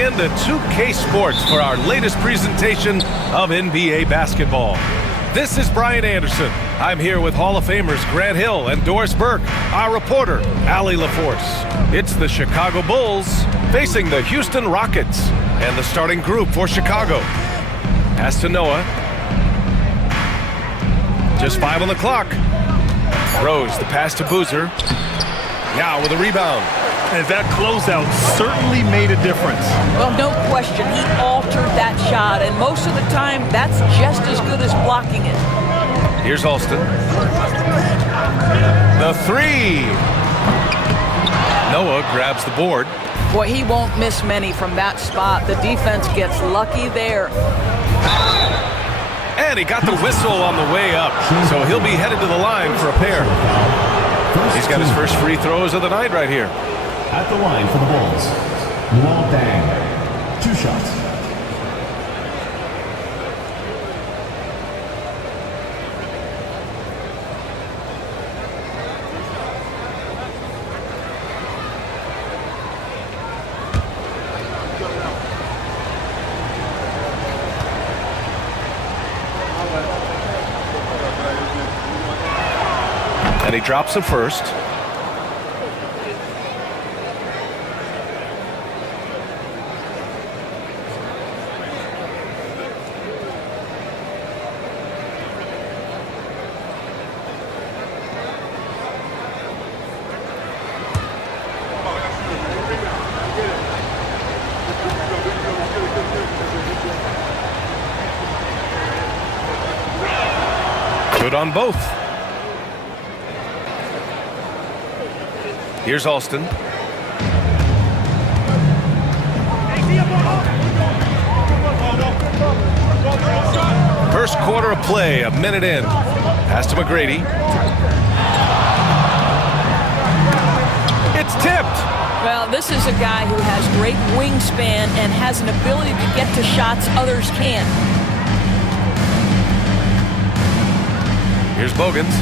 into 2K Sports for our latest presentation of NBA basketball. This is Brian Anderson. I'm here with Hall of Famers Grant Hill and Doris Burke, our reporter, Allie LaForce. It's the Chicago Bulls facing the Houston Rockets, and the starting group for Chicago. Pass to Noah. Just 5 on the clock. Rose, the pass to Boozer. Now with a rebound. And that closeout certainly made a difference. Well, no question. He altered that shot, and most of the time, that's just as good as blocking it. Here's Alston. The three. Noah grabs the board. Boy, he won't miss many from that spot. The defense gets lucky there. And he got the whistle on the way up, so he'll be headed to the line for a pair. He's got his first free throws of the night right here. At the line for the Bulls, Luol Deng. 2 shots. And he drops it first. Good on both. Here's Alston. First quarter of play, a minute in. Pass to McGrady. It's tipped. Well, this is a guy who has great wingspan and has an ability to get to shots others can't. Here's Bogans.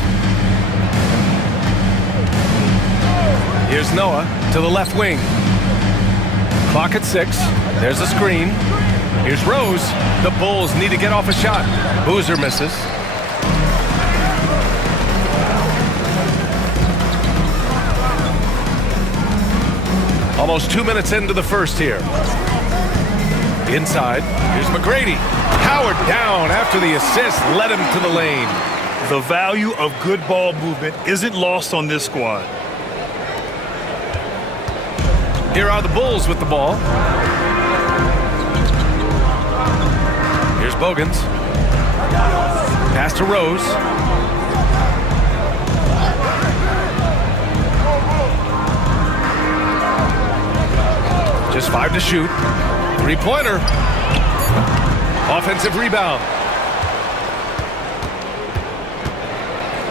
Here's Noah to the left wing. Clock at 6. There's a screen. Here's Rose. The Bulls need to get off a shot. Boozer misses. Almost 2 minutes into the first here. Inside. Here's McGrady. Howard down after the assist led him to the lane. The value of good ball movement isn't lost on this squad. Here are the Bulls with the ball. Here's Bogans. Pass to Rose. Just 5 to shoot. 3-pointer. Offensive rebound.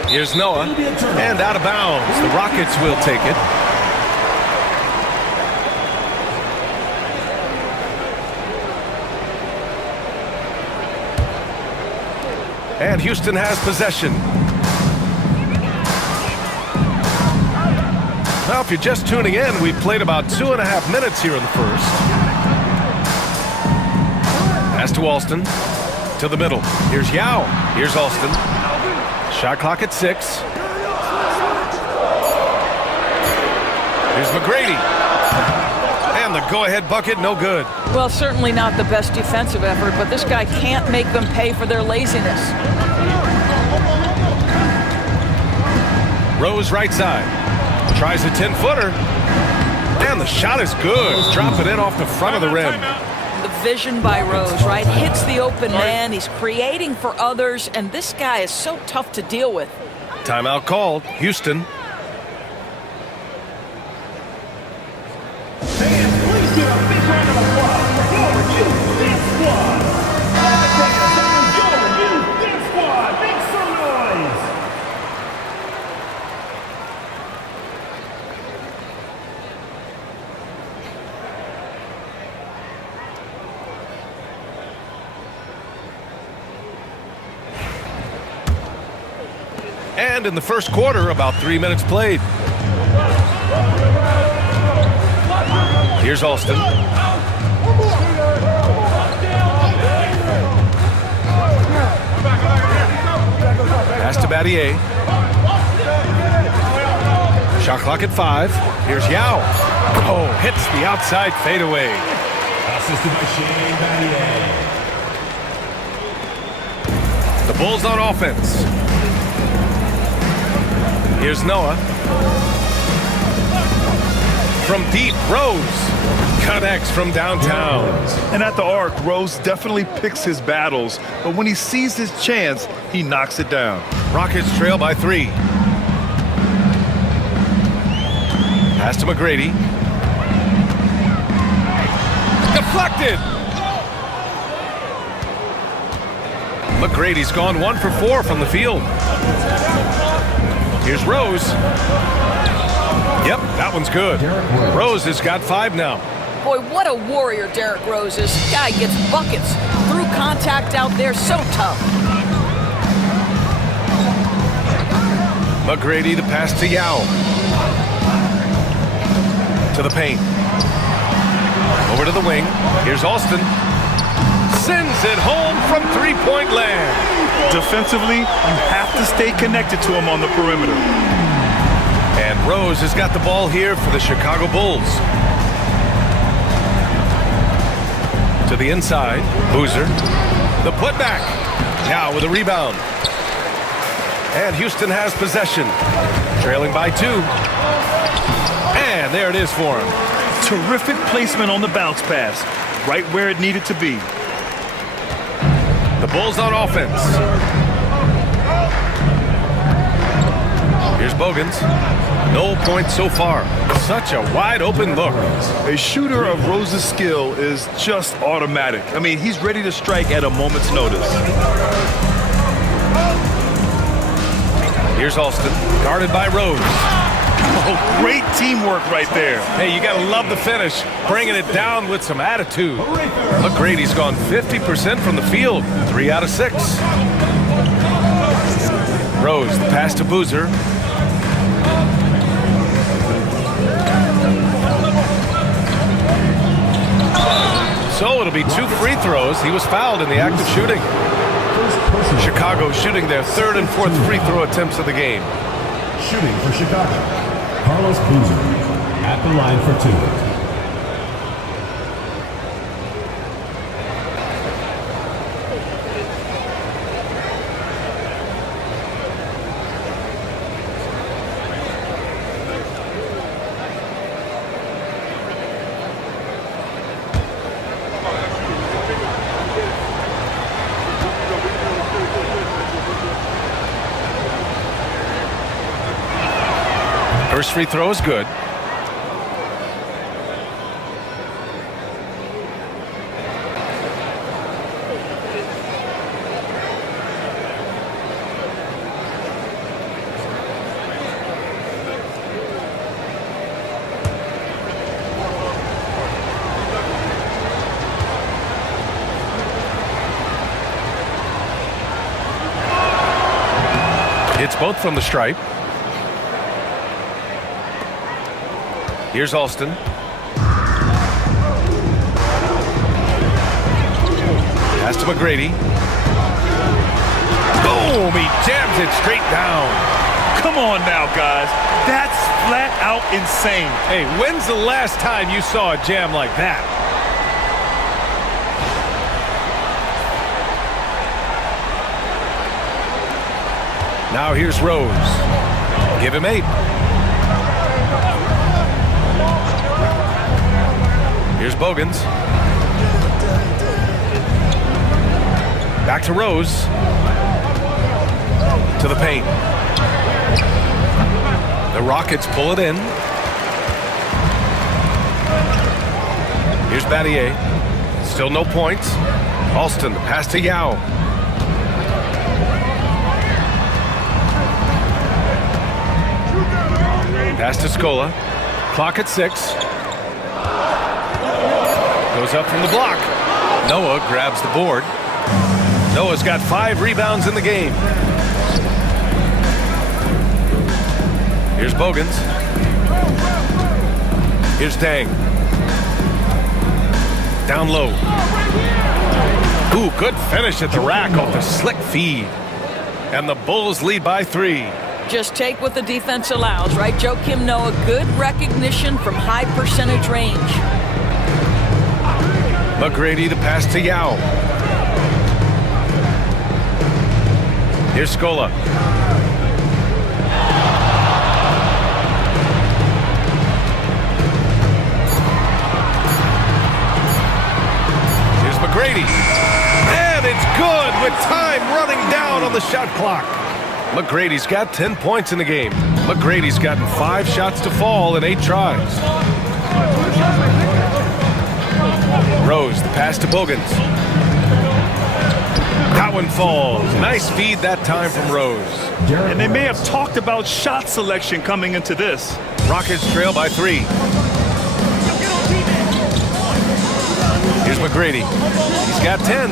Here's Noah. And out of bounds. The Rockets will take it. And Houston has possession. Now, if you're just tuning in, we've played about 2.5 minutes here in the first. Pass to Alston. To the middle. Here's Yao. Here's Alston. Shot clock at 6. Here's McGrady. And the go-ahead bucket, no good. Well, certainly not the best defensive effort, but this guy can't make them pay for their laziness. Rose right side. Tries a 10-footer. And the shot is good. Drop it in off the front of the rim. The vision by Rose, right? Hits the open man. He's creating for others, and this guy is so tough to deal with. Timeout called. Houston. Please give a big round of applause for your review this squad. Your review this squad. Make some noise. And in the first quarter, about 3 minutes played. Here's Alston. Pass to Battier. Shot clock at 5. Here's Yao. Oh, hits the outside fadeaway. Assisted by Shane Battier. The Bulls on offense. Here's Noah. From deep, Rose connects from downtown. And at the arc, Rose definitely picks his battles, but when he sees his chance, he knocks it down. Rockets trail by 3. Pass to McGrady. Deflected. McGrady's gone 1 for 4 from the field. Here's Rose. Yep, that one's good. Rose has got 5 now. Boy, what a warrior Derrick Rose is. Guy gets buckets. Through contact out there, so tough. McGrady, the pass to Yao. To the paint. Over to the wing. Here's Alston. Sends it home from three-point land. Defensively, you have to stay connected to him on the perimeter. And Rose has got the ball here for the Chicago Bulls. To the inside, Boozer. The putback. Now with a rebound. And Houston has possession. Trailing by 2. And there it is for him. Terrific placement on the bounce pass. Right where it needed to be. The Bulls on offense. Here's Bogans. No points so far. Such a wide open look. A shooter of Rose's skill is just automatic. I mean, he's ready to strike at a moment's notice. Here's Alston, guarded by Rose. Oh, great teamwork right there. Hey, you gotta love the finish. Bringing it down with some attitude. McGrady's gone 50% from the field. 3 out of 6. Rose, the pass to Boozer. So it'll be 2 free throws. He was fouled in the act of shooting. Chicago shooting their 3rd and 4th free throw attempts of the game. Shooting for Chicago, Carlos Boozer at the line for 2. First free throw is good. It's both from the stripe. Here's Alston. Pass to McGrady. Boom! He jams it straight down. Come on now, guys. That's flat out insane. Hey, when's the last time you saw a jam like that? Now here's Rose. Give him 8. Here's Bogans. Back to Rose. To the paint. The Rockets pull it in. Here's Battier. Still no points. Alston, the pass to Yao. Pass to Scola. Clock at 6. Goes up from the block. Noah grabs the board. Noah's got 5 rebounds in the game. Here's Bogans. Here's Dang. down low. Ooh, good finish at the rack off the slick feed. And the Bulls lead by 3. Just take what the defense allows, right, Joakim Noah? Good recognition from high percentage range. McGrady, the pass to Yao. Here's Scola. Here's McGrady. And it's good with time running down on the shot clock. McGrady's got 10 points in the game. McGrady's gotten 5 shots to fall in 8 tries. Rose, the pass to Bogans. That one falls. Nice feed that time from Rose. And they may have talked about shot selection coming into this. Rockets trail by 3. Here's McGrady. He's got 10.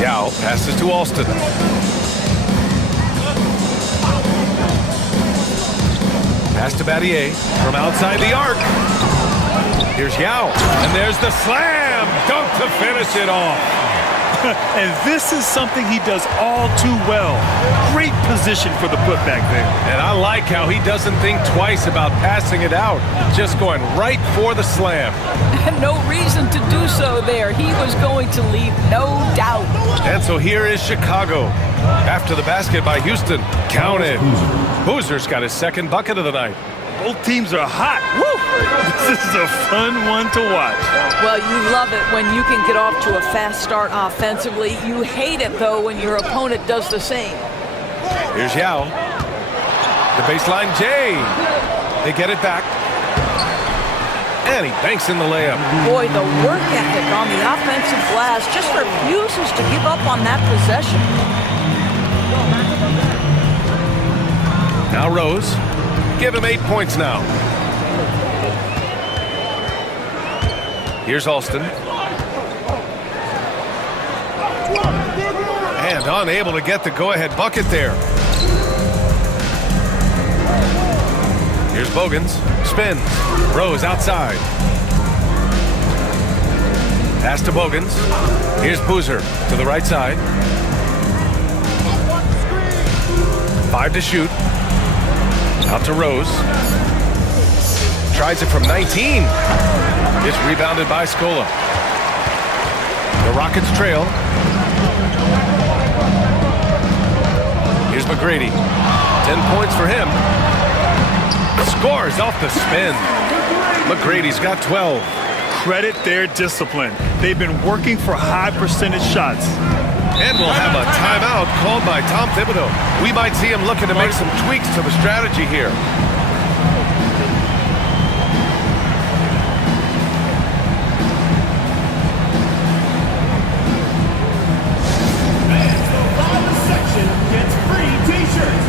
Yao passes to Alston. Pass to Battier from outside the arc. Here's Yao, and there's the slam dunk to finish it off. And this is something he does all too well. Great position for the putback there. And I like how he doesn't think twice about passing it out, just going right for the slam. No reason to do so there. He was going to leave, no doubt. And so here is Chicago. After the basket by Houston, counted. Boozer's got his second bucket of the night. Both teams are hot. Woo! This is a fun one to watch. Well, you love it when you can get off to a fast start offensively. You hate it, though, when your opponent does the same. Here's Yao. The baseline J. They get it back. And he banks in the layup. Boy, the work ethic on the offensive glass just refuses to give up on that possession. Now Rose. Give him 8 points now. Here's Alston. And unable to get the go-ahead bucket there. Here's Bogans. Spins. Rose outside. Pass to Bogans. Here's Boozer to the right side. 5 to shoot. Out to Rose. Tries it from 19. It's rebounded by Scola. The Rockets trail. Here's McGrady. 10 points for him. Scores off the spin. McGrady's got 12. Credit their discipline. They've been working for high percentage shots. And we'll have a timeout called by Tom Thibodeau. We might see him looking to make some tweaks to the strategy here. The section gets free t-shirts.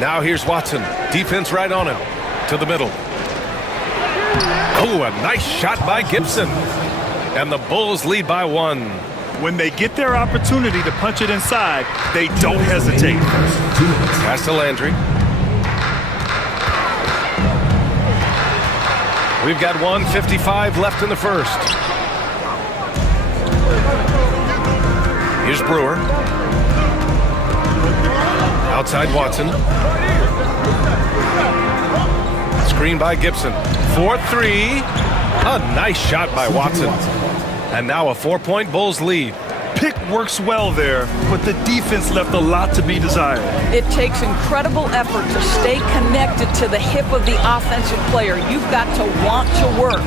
Now here's Watson. Defense right on him. To the middle. Oh, a nice shot by Gibson. And the Bulls lead by 1. When they get their opportunity to punch it inside, they don't hesitate. Pass to Landry. We've got 1:55 left in the first. Here's Brewer. Outside Watson. Screen by Gibson. 4-3. A nice shot by Watson. And now a 4-point Bulls lead. Pick works well there, but the defense left a lot to be desired. It takes incredible effort to stay connected to the hip of the offensive player. You've got to want to work.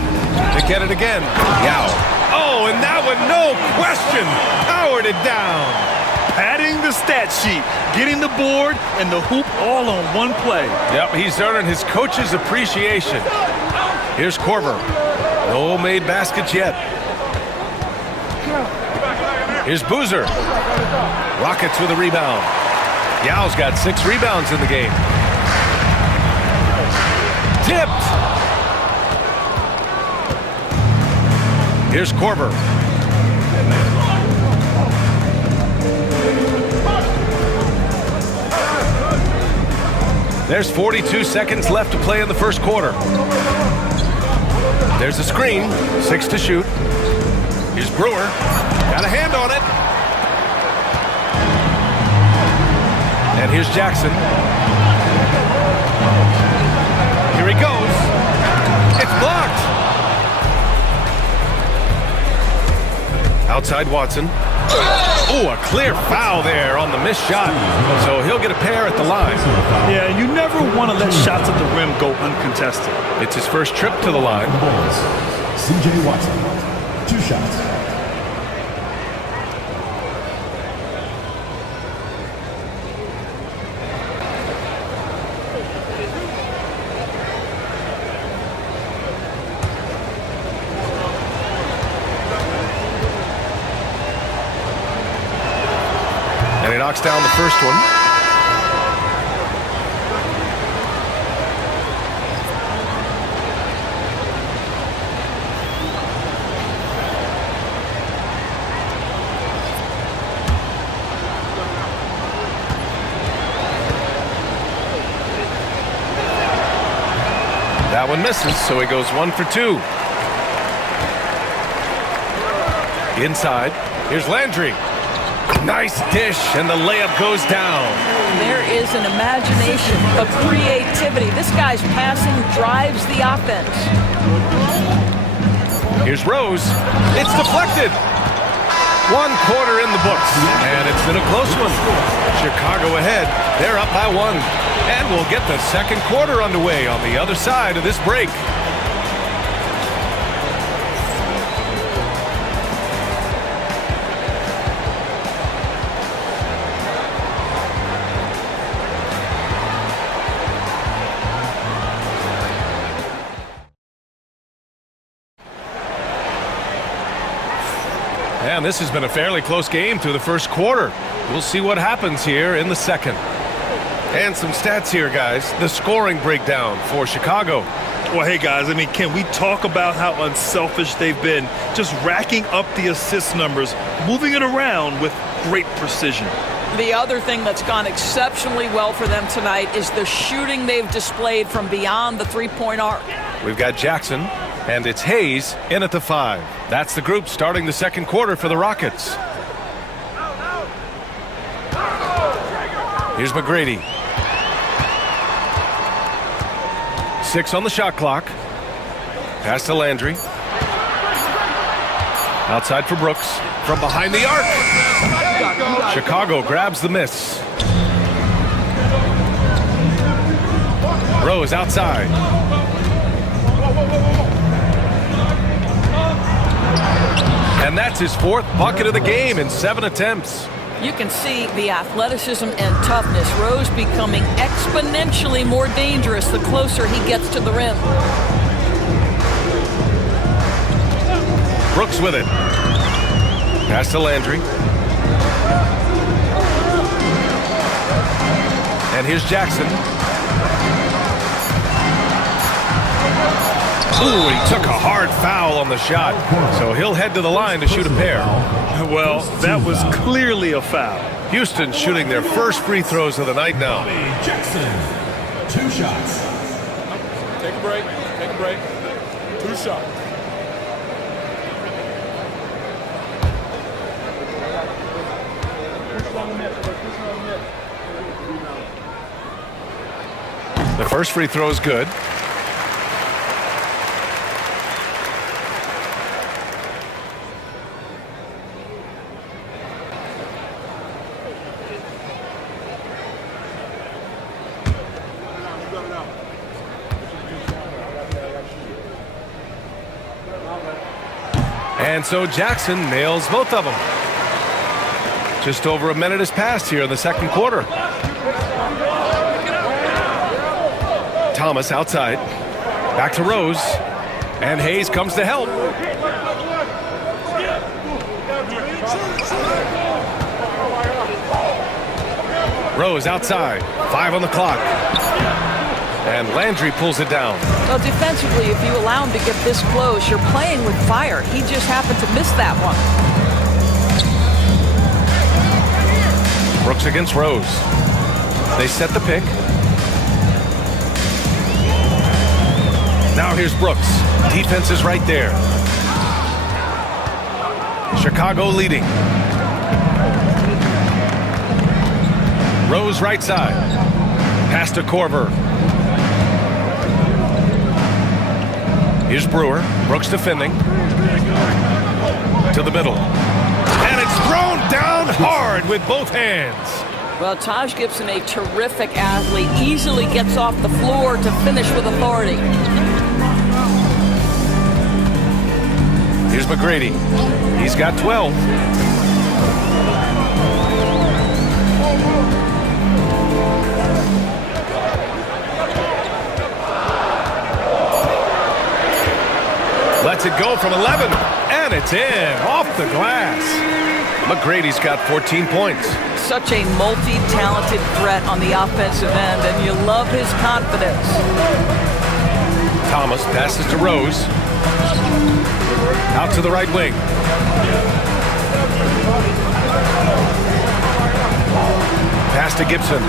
They get it again. Yao. Oh, and that one, no question, powered it down. Padding the stat sheet, getting the board and the hoop all on one play. Yep, he's earning his coach's appreciation. Here's Korver. No made baskets yet. Here's Boozer. Rockets with a rebound. Yao's got 6 rebounds in the game. Tipped. Here's Korver. There's 42 seconds left to play in the first quarter. There's a screen, 6 to shoot. Here's Brewer, got a hand on it. And here's Jackson. Here he goes. It's blocked. Outside Watson. Oh, a clear foul there on the missed shot. So he'll get a pair at the line. Yeah, you never want to let shots at the rim go uncontested. It's his first trip to the line. C.J. Watson, 2 shots. And he knocks down the first one. That one misses, so he goes 1 for 2. Inside, here's Landry. Nice dish, and the layup goes down. There is an imagination, a creativity. This guy's passing drives the offense. Here's Rose. It's deflected. 1 quarter in the books, and it's been a close one. Chicago ahead. They're up by 1. And we'll get the second quarter underway on the other side of this break. And this has been a fairly close game through the first quarter. We'll see what happens here in the second. And some stats here, guys. The scoring breakdown for Chicago. Well, hey, guys, I mean, can we talk about how unselfish they've been? Just racking up the assist numbers, moving it around with great precision. The other thing that's gone exceptionally well for them tonight is the shooting they've displayed from beyond the three-point arc. We've got Jackson, and it's Hayes in at the 5. That's the group starting the second quarter for the Rockets. Here's McGrady. 6 on the shot clock. Pass to Landry. Outside for Brooks. From behind the arc. Chicago grabs the miss. Rose outside. And that's his 4th bucket of the game in 7 attempts. You can see the athleticism and toughness. Rose becoming exponentially more dangerous the closer he gets to the rim. Brooks with it. Pass to Landry. And here's Jackson. Ooh, he took a hard foul on the shot. So he'll head to the line to shoot a pair. Well, that was clearly a foul. Houston shooting their first free throws of the night now. Jackson, 2 shots. Take a break. Take a break. 2 shots. The first free throw is good. And so Jackson nails both of them. Just over a minute has passed here in the second quarter. Thomas outside. Back to Rose. And Hayes comes to help. Rose outside. 5 on the clock. And Landry pulls it down. Well, defensively, if you allow him to get this close, you're playing with fire. He just happened to miss that one. Brooks against Rose. They set the pick. Now here's Brooks. Defense is right there. Chicago leading. Rose right side. Pass to Korver. Here's Brewer. Brooks defending. To the middle. And it's thrown down hard with both hands. Well, Taj Gibson, a terrific athlete, easily gets off the floor to finish with authority. Here's McGrady. He's got 12. Lets it go from 11, and it's in, off the glass. McGrady's got 14 points. Such a multi-talented threat on the offensive end, and you love his confidence. Thomas passes to Rose. Out to the right wing. Pass to Gibson.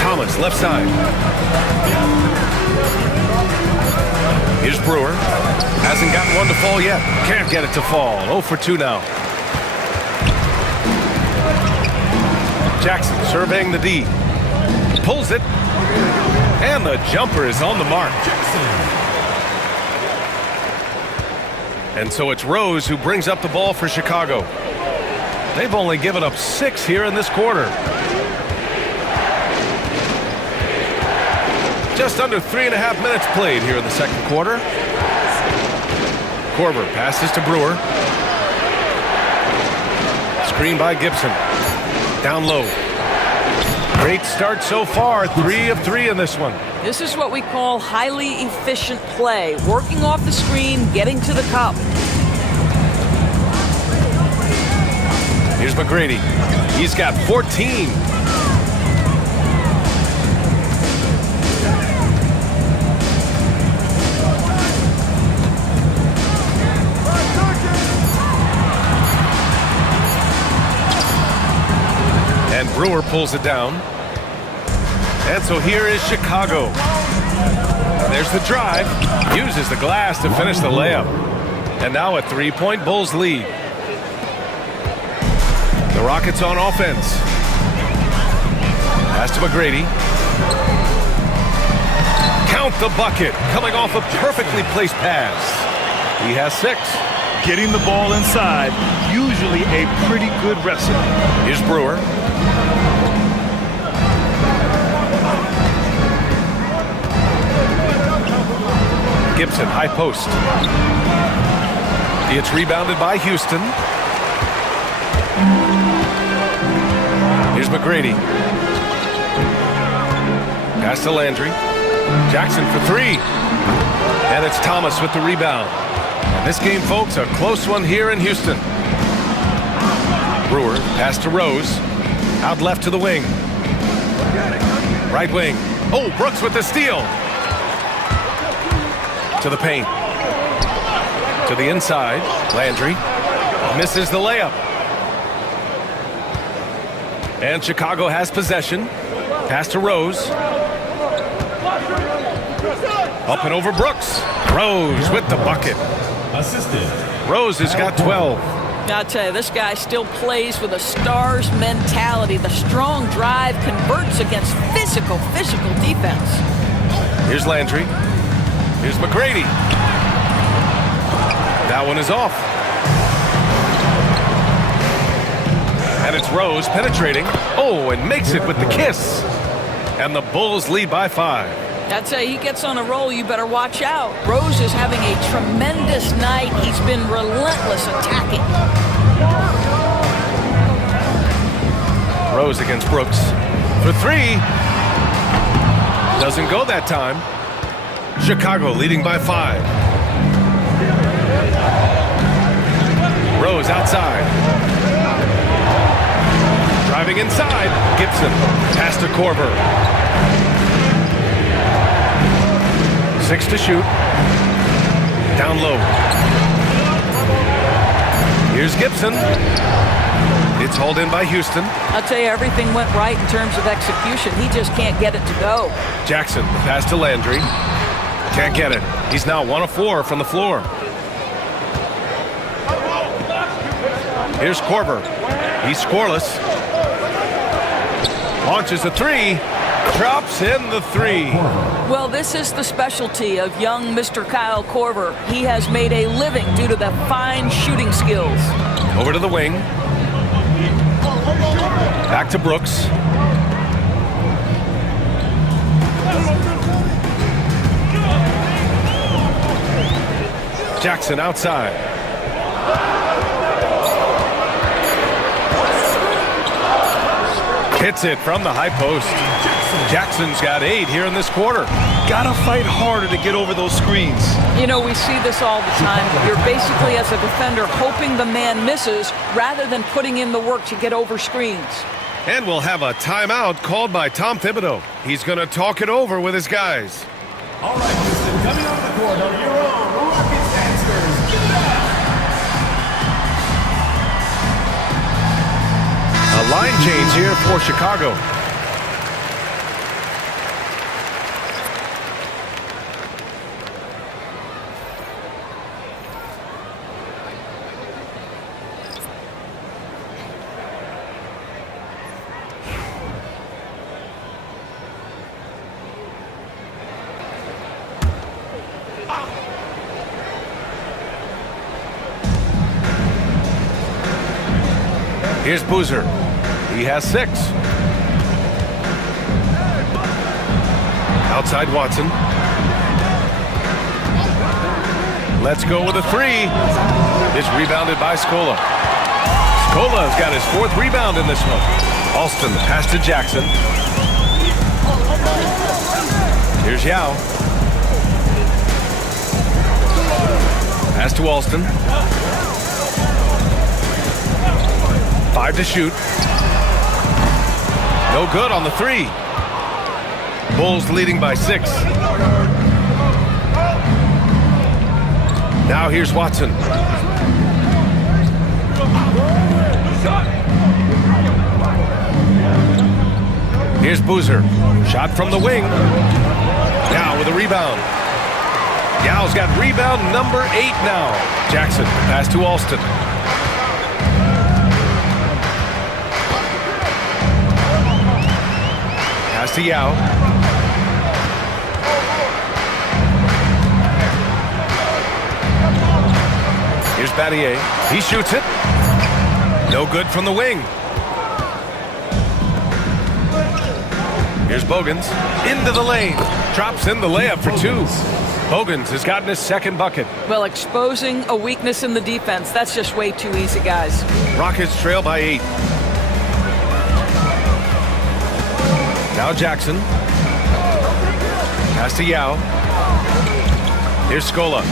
Thomas, left side. Here's Brewer. Hasn't gotten one to fall yet. Can't get it to fall. 0 for 2 now. Jackson surveying the D. Pulls it. And the jumper is on the mark. And so it's Rose who brings up the ball for Chicago. They've only given up 6 here in this quarter. Just under 3.5 minutes played here in the second quarter. Korver passes to Brewer. Screen by Gibson. Down low. Great start so far. 3 of 3 in this one. This is what we call highly efficient play. Working off the screen, getting to the cup. Here's McGrady. He's got 14. And Brewer pulls it down. And so here is Chicago. There's the drive. Uses the glass to finish the layup. And now a 3-point Bulls lead. The Rockets on offense. Pass to McGrady. Count the bucket. Coming off a perfectly placed pass. He has 6. Getting the ball inside, usually a pretty good recipe. Here's Brewer. Gibson, high post. It's rebounded by Houston. Here's McGrady. Pass to Landry. Jackson for 3. And it's Thomas with the rebound. And this game, folks, a close one here in Houston. Brewer, pass to Rose. Out left to the wing. Right wing. Oh, Brooks with the steal. To the paint. To the inside. Landry misses the layup. And Chicago has possession. Pass to Rose. Up and over Brooks. Rose with the bucket. Assisted. Rose has got 12. I'll tell you, this guy still plays with a Stars mentality. The strong drive converts against physical defense. Here's Landry. Here's McGrady. That one is off. And it's Rose penetrating. Oh, and makes it with the kiss. And the Bulls lead by 5. I'd say he gets on a roll, you better watch out. Rose is having a tremendous night. He's been relentless attacking. Rose against Brooks for 3. Doesn't go that time. Chicago leading by 5. Rose outside. inside. Gibson. Pass to Korver. 6 to shoot. Down low. Here's Gibson. It's hauled in by Houston. I'll tell you, everything went right in terms of execution. He just can't get it to go. Jackson, the pass to Landry. Can't get it. He's now 1 of 4 from the floor. Here's Korver. He's scoreless. Launches a 3. Drops in the 3. Well, this is the specialty of young Mr. Kyle Korver. He has made a living due to the fine shooting skills. Over to the wing. Back to Brooks. Jackson outside. Hits it from the high post. Jackson's got 8 here in this quarter. Gotta fight harder to get over those screens. You know, we see this all the time. You're basically, as a defender, hoping the man misses rather than putting in the work to get over screens. And we'll have a timeout called by Tom Thibodeau. He's going to talk it over with his guys. All right, Houston, coming on the court are your own Rockets dancers. Give it up! A line change here for Chicago. Here's Boozer. He has 6. Outside Watson. Let's go with a 3. It's rebounded by Scola. Scola's got his 4th rebound in this one. Alston, pass to Jackson. Here's Yao. Pass to Alston. 5 to shoot. No good on the 3. Bulls leading by 6. Now here's Watson. Here's Boozer. Shot from the wing. Now with a rebound. Yao's got rebound number 8 now. Jackson, pass to Alston. Pass to Yao. Here's Battier. He shoots it. No good from the wing. Here's Bogans. Into the lane. Drops in the layup for 2. Bogans has gotten his 2nd bucket. Well, exposing a weakness in the defense, that's just way too easy, guys. Rockets trail by 8. Now Jackson. Pass to Yao. Here's Scola.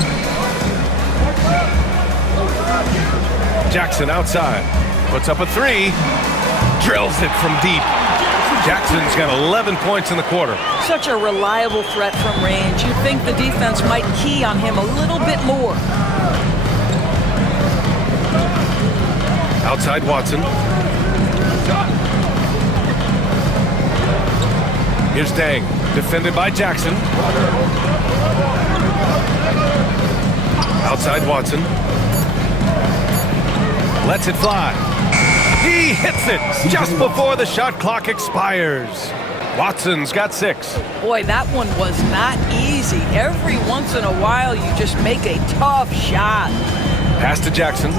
Jackson outside. Puts up a 3. Drills it from deep. Jackson's got 11 points in the quarter. Such a reliable threat from range. You'd think the defense might key on him a little bit more. Outside Watson. Here's Dang. Defended by Jackson. Outside Watson. Lets it fly. He hits it just before the shot clock expires. Watson's got 6. Boy, that one was not easy. Every once in a while, you just make a tough shot. Pass to Jackson. 2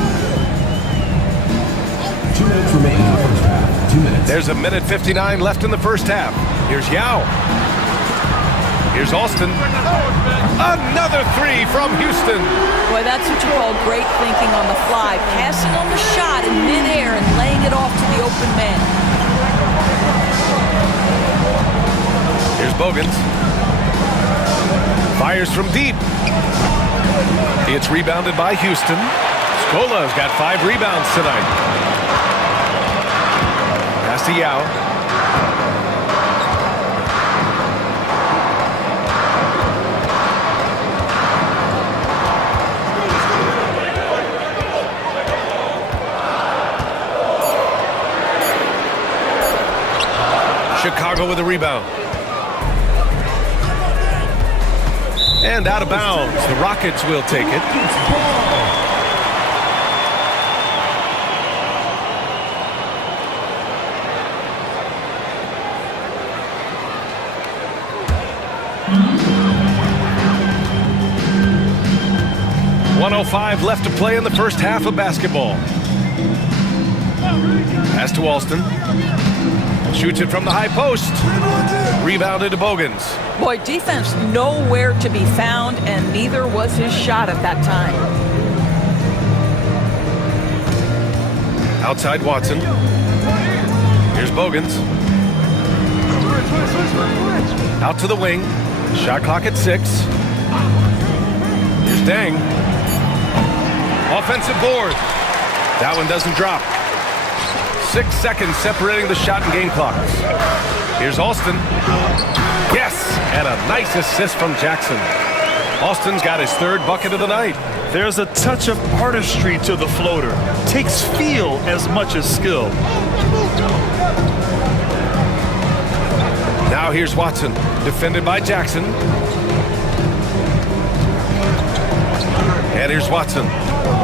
minutes remaining in the first half. 2 minutes. There's a minute 59 left in the first half. Here's Yao. Here's Alston. Another 3 from Houston. Boy, that's what you call great thinking on the fly. Passing on the shot in midair and laying it off to the open man. Here's Bogans. Fires from deep. It's rebounded by Houston. Scola's got 5 rebounds tonight. Pass to to Yao. Chicago with a rebound. And out of bounds. The Rockets will take it. .105 left to play in the first half of basketball. Pass to Alston. Shoots it from the high post. Rebounded to Bogans. Boy, defense nowhere to be found, and neither was his shot at that time. Outside Watson. Here's Bogans. Out to the wing. Shot clock at 6. Here's Deng. Offensive board. That one doesn't drop. 6 seconds separating the shot and game clocks. Here's Alston. Yes! And a nice assist from Jackson. Alston's got his 3rd bucket of the night. There's a touch of artistry to the floater. Takes feel as much as skill. Now here's Watson. Defended by Jackson. And here's Watson.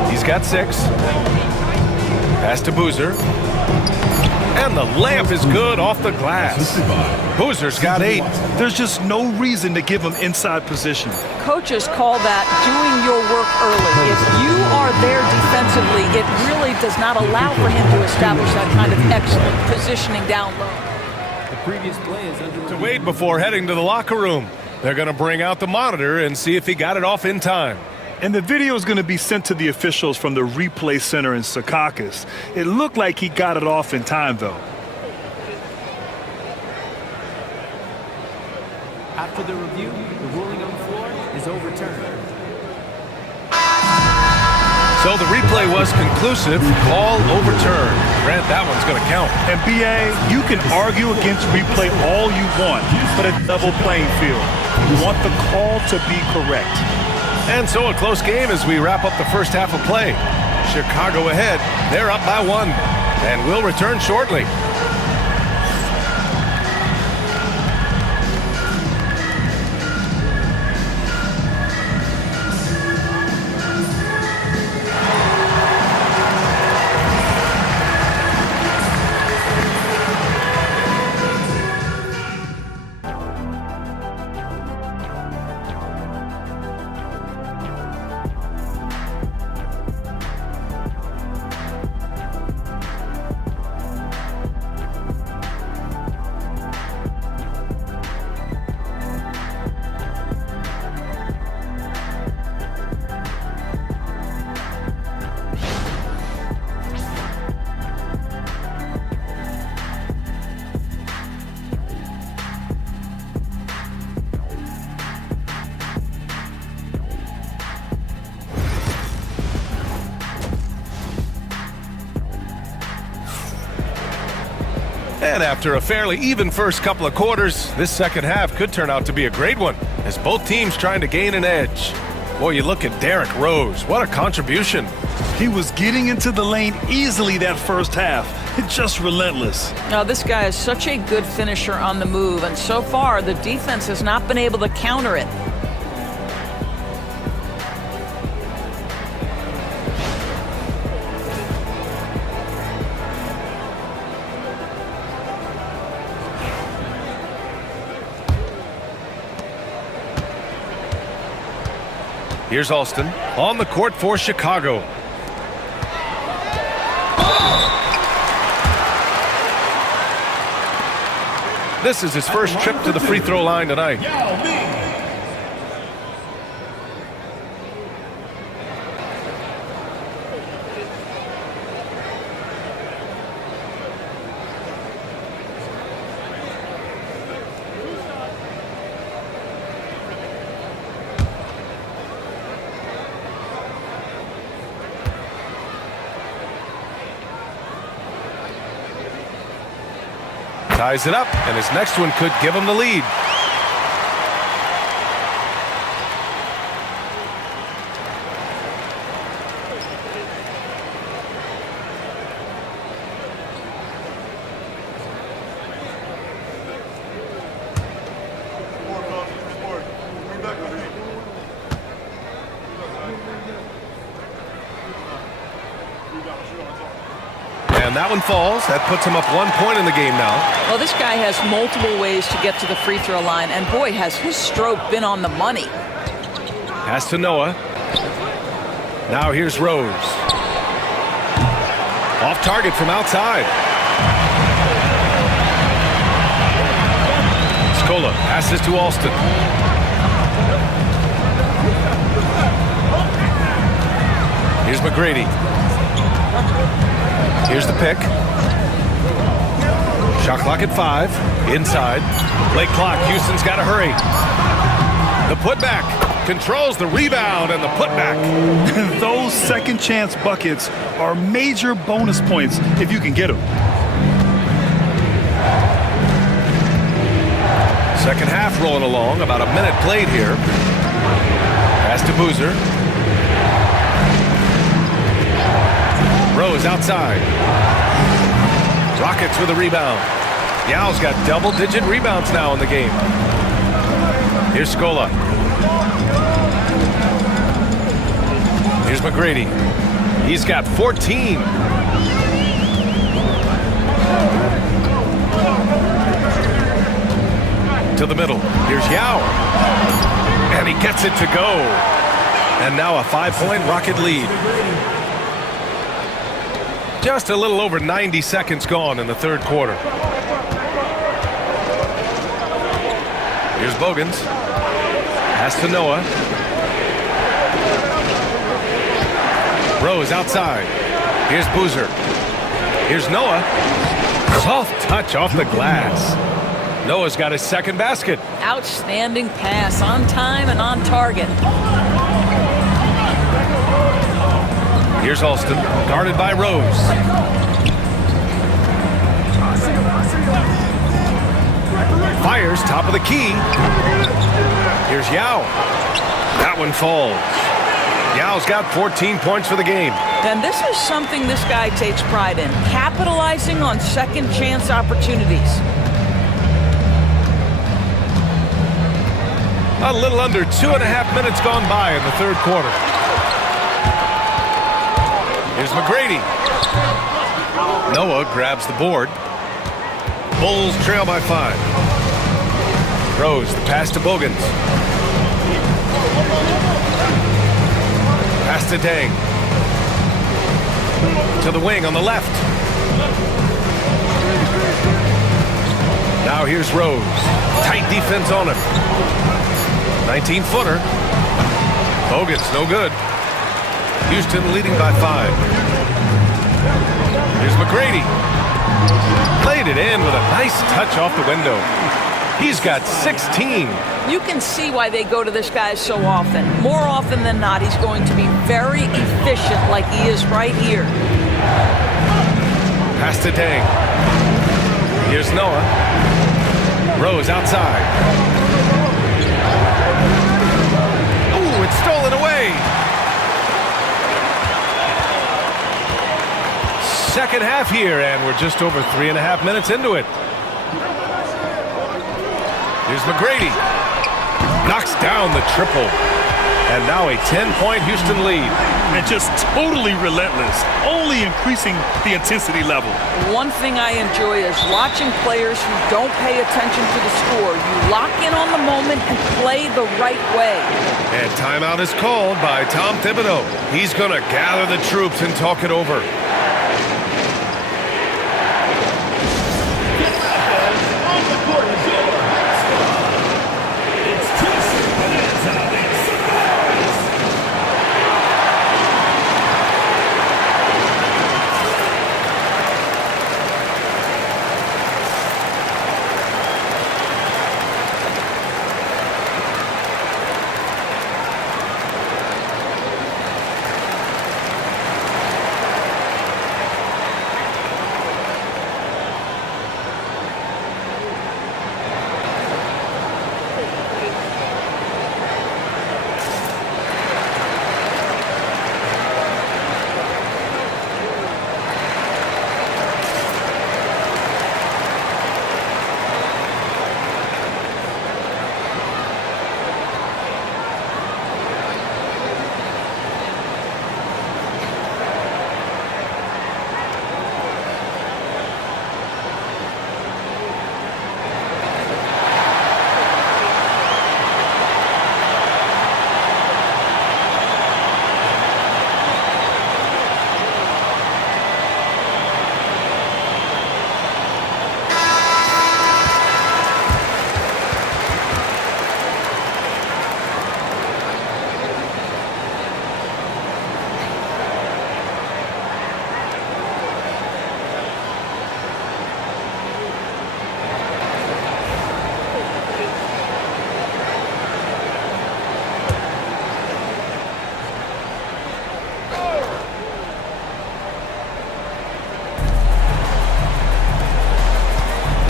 He's got 6. Pass to Boozer. And the layup is good off the glass. Boozer's got 8. There's just no reason to give him inside position. Coaches call that doing your work early. If you are there defensively, it really does not allow for him to establish that kind of excellent positioning down low. The previous play is under To wait before heading to the locker room. They're going to bring out the monitor and see if he got it off in time. And the video is going to be sent to the officials from the replay center in Secaucus. It looked like he got it off in time, though. After the review, the ruling on the floor is overturned. So the replay was conclusive. Call overturned. Grant, that one's going to count. And BA, you can argue against replay all you want, but a double playing field. You want the call to be correct. And so a close game as we wrap up the first half of play. Chicago ahead. They're up by 1. And we'll return shortly. And after a fairly even first couple of quarters, this second half could turn out to be a great one, as both teams trying to gain an edge. Boy, you look at Derrick Rose. What a contribution. He was getting into the lane easily that first half. It's just relentless. Now, this guy is such a good finisher on the move, and so far the defense has not been able to counter it. Here's Alston on the court for Chicago. This is his first trip to the free throw line tonight. Ties it up, and his next one could give him the lead. And that one falls. That puts him up 1 point in the game now. Well, this guy has multiple ways to get to the free throw line, and boy, has his stroke been on the money. Pass to Noah. Now here's Rose. Off target from outside. Scola passes to Alston. Here's McGrady. Here's the pick. Shot clock at 5. Inside. Late clock. Houston's got to hurry. The putback. Controls the rebound and the putback. Those second chance buckets are major bonus points if you can get them. Second half rolling along. About a minute played here. Pass to Boozer. Rose outside. Rockets with a rebound. Yao's got double-digit rebounds now in the game. Here's Scola. Here's McGrady. He's got 14. To the middle. Here's Yao. And he gets it to go. And now a 5-point Rocket lead. Just a little over 90 seconds gone in the third quarter. Here's Bogans. Pass to Noah. Rose outside. Here's Boozer. Here's Noah. Soft touch off the glass. Noah's got his second basket. Outstanding pass, on time and on target. Here's Alston, guarded by Rose. Fires, top of the key. Here's Yao. That one falls. Yao's got 14 points for the game. And this is something this guy takes pride in, capitalizing on second chance opportunities. A little under 2.5 minutes gone by in the third quarter. Here's McGrady. Noah grabs the board. Bulls trail by 5. Rose, the pass to Bogans. Pass to Dang. To the wing on the left. Now here's Rose. Tight defense on him. 19-footer. Bogans, no good. Houston leading by 5. Here's McGrady. Played it in with a nice touch off the window. He's got 16. You can see why they go to this guy so often. More often than not, he's going to be very efficient like he is right here. Pass to Dang. Here's Noah. Rose outside. Ooh, it's stolen away. Second half here, and we're just over 3.5 minutes into it. Here's McGrady. Knocks down the triple. And now a 10-point Houston lead. And just totally relentless, only increasing the intensity level. One thing I enjoy is watching players who don't pay attention to the score. You lock in on the moment and play the right way. And timeout is called by Tom Thibodeau. He's going to gather the troops and talk it over.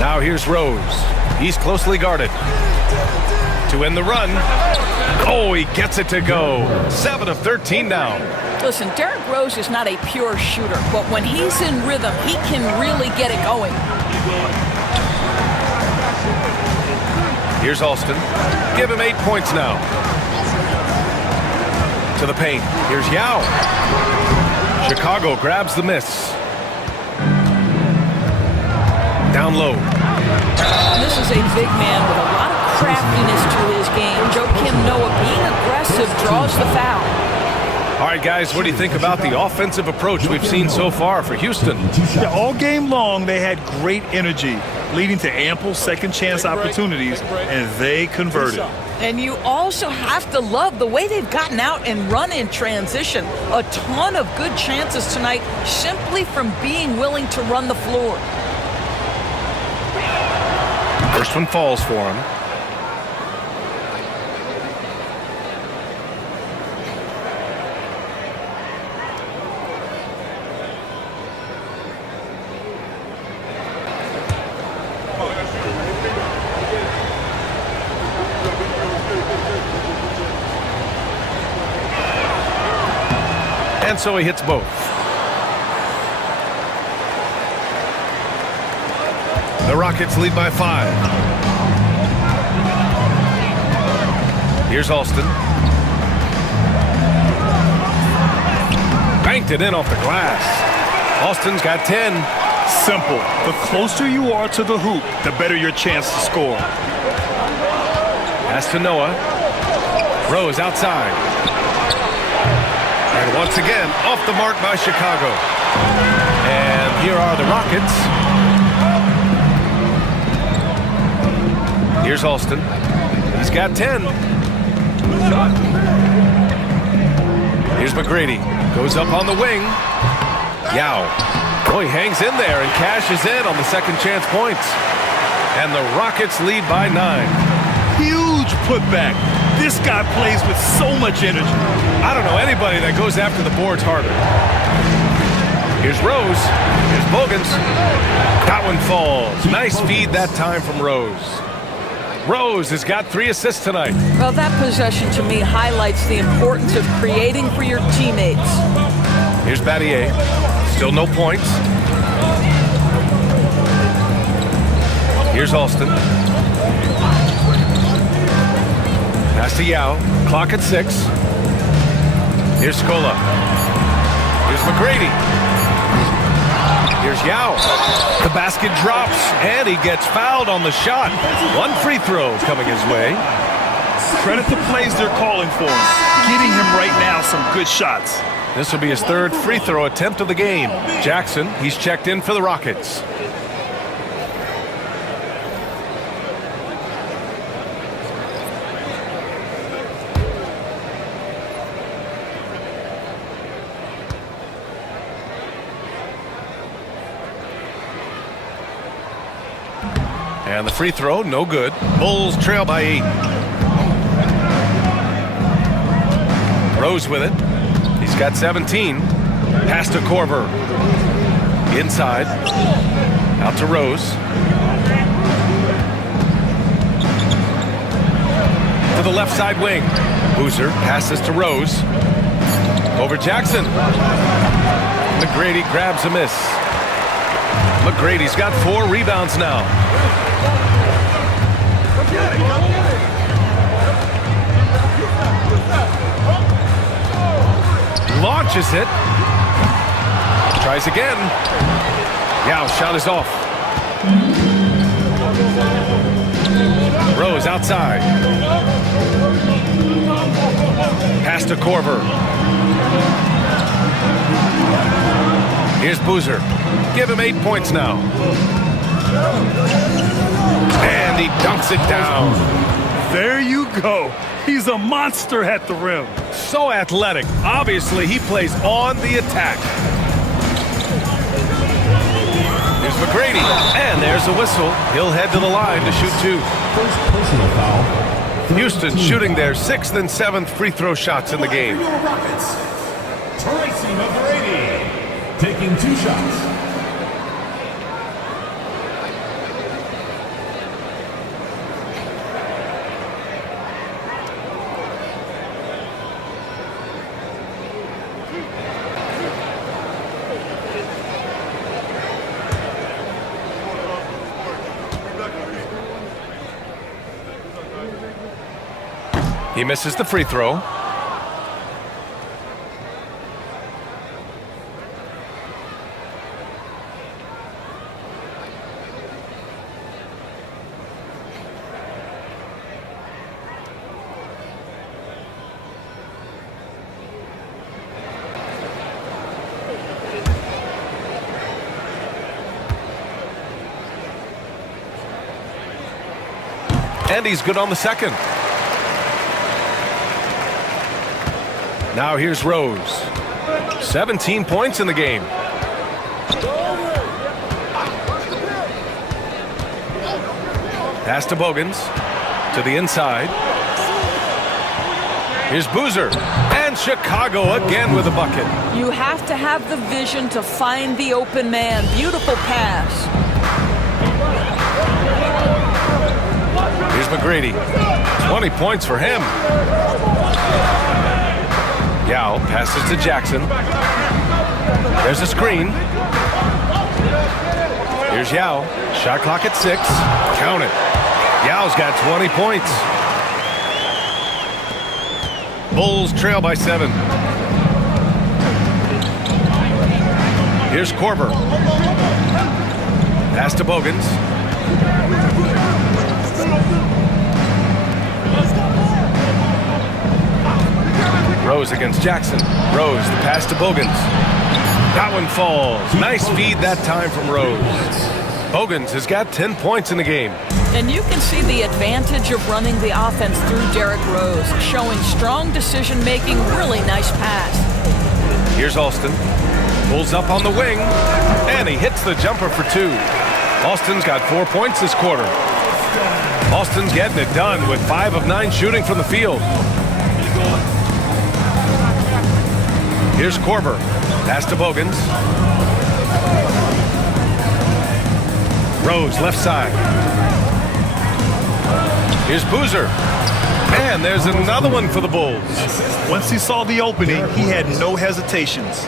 Now here's Rose. He's closely guarded. To end the run. Oh, he gets it to go. 7 of 13 now. Listen, Derrick Rose is not a pure shooter, but when he's in rhythm, he can really get it going. Here's Alston. Give him 8 points now. To the paint. Here's Yao. Chicago grabs the miss. Down low. This is a big man with a lot of craftiness to his game. Joakim Noah being aggressive draws the foul. All right, guys, what do you think about the offensive approach we've seen so far for Houston? Yeah, all game long, they had great energy, leading to ample second chance opportunities, and they converted. And you also have to love the way they've gotten out and run in transition. A ton of good chances tonight simply from being willing to run the floor. First one falls for him. And so he hits both. The Rockets lead by 5. Here's Alston. Banked it in off the glass. Alston's got 10. Simple. The closer you are to the hoop, the better your chance to score. Pass to Noah. Rose outside. And once again, off the mark by Chicago. And here are the Rockets. Here's Alston. He's got 10. Here's McGrady. Goes up on the wing. Yao. Oh, he hangs in there and cashes in on the second chance points. And the Rockets lead by 9. Huge putback. This guy plays with so much energy. I don't know anybody that goes after the boards harder. Here's Rose. Here's Bogans. That one falls. Nice feed that time from Rose. Rose has got 3 assists tonight. Well, that possession to me highlights the importance of creating for your teammates. Here's Battier. Still no points. Here's Alston. Pass to Yao. Clock at 6. Here's Scola. Here's McGrady. Here's Yao. The basket drops, and he gets fouled on the shot. 1 free throw coming his way. Credit the plays they're calling for him. Getting him right now some good shots. This will be his 3rd free throw attempt of the game. Jackson, he's checked in for the Rockets. And the free throw, no good. Bulls trail by 8. Rose with it. He's got 17. Pass to Korver. Inside. Out to Rose. To the left side wing. Boozer passes to Rose. Over Jackson. McGrady grabs a miss. McGrady's got 4 rebounds now. Launches it. Tries again. Yao, shot is off. Rose outside. Pass to Korver. Here's Boozer. Give him 8 points now. And he dunks it down. There you go. He's a monster at the rim. So athletic. Obviously, he plays on the attack. Here's McGrady. And there's a whistle. He'll head to the line to shoot 2. First personal foul. Houston shooting their 6th and 7th free throw shots in the game. Rockets. Tracy McGrady taking 2 shots. He misses the free throw. And he's good on the second. Now here's Rose. 17 points in the game. Pass to Bogans. To the inside. Here's Boozer. And Chicago again with a bucket. You have to have the vision to find the open man. Beautiful pass. Here's McGrady. 20 points for him. Yao passes to Jackson. There's a screen. Here's Yao. Shot clock at 6. Count it. Yao's got 20 points. Bulls trail by 7. Here's Korver. Pass to Bogans. Rose against Jackson. Rose, the pass to Bogans. That one falls. Nice feed that time from Rose. Bogans has got 10 points in the game. And you can see the advantage of running the offense through Derrick Rose, showing strong decision-making, really nice pass. Here's Alston. Pulls up on the wing, and he hits the jumper for 2. Alston's got 4 points this quarter. Alston's getting it done with 5 of 9 shooting from the field. Here's Korver. Pass to Bogans. Rose, left side. Here's Boozer. And there's another one for the Bulls. Once he saw the opening, he had no hesitations.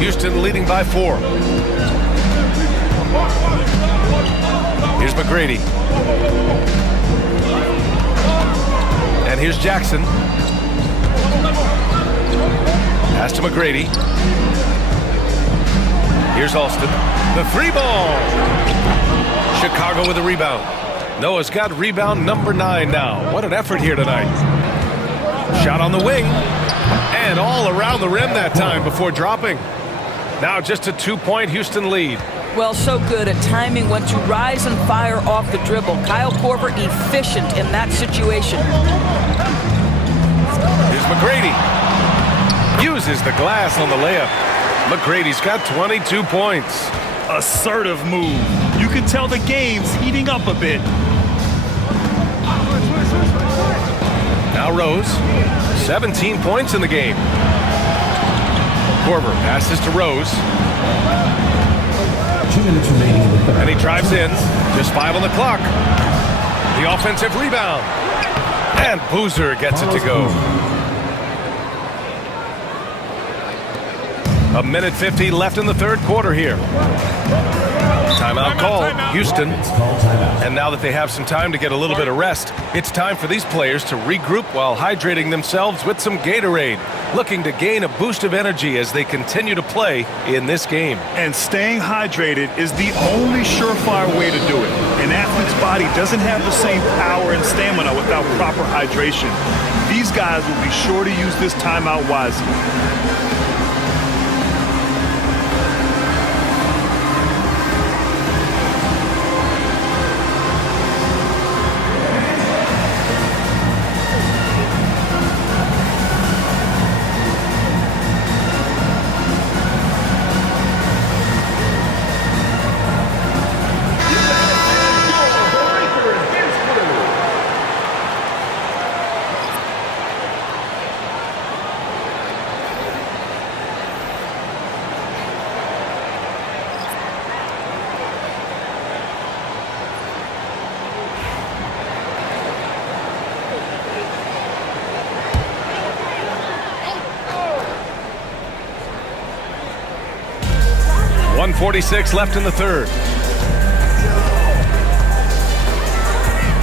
Houston leading by 4. Here's McGrady. And here's Jackson. Pass to McGrady. Here's Alston. The 3-ball. Chicago with a rebound. Noah's got rebound number 9 now. What an effort here tonight. Shot on the wing. And all around the rim that time before dropping. Now just a 2-point Houston lead. Well, so good at timing when to rise and fire off the dribble. Kyle Korver efficient in that situation. Here's McGrady. Uses the glass on the layup. McGrady's got 22 points. Assertive move. You can tell the game's heating up a bit. Now Rose. 17 points in the game. Korver passes to Rose. 2 minutes remaining in the third. And he drives in. Just 5 on the clock. The offensive rebound. And Boozer gets it to go. A minute 50 left in the third quarter here. Timeout call, Houston. And now that they have some time to get a little bit of rest, it's time for these players to regroup while hydrating themselves with some Gatorade, looking to gain a boost of energy as they continue to play in this game. And staying hydrated is the only surefire way to do it. An athlete's body doesn't have the same power and stamina without proper hydration. These guys will be sure to use this timeout wisely. .46 left in the third.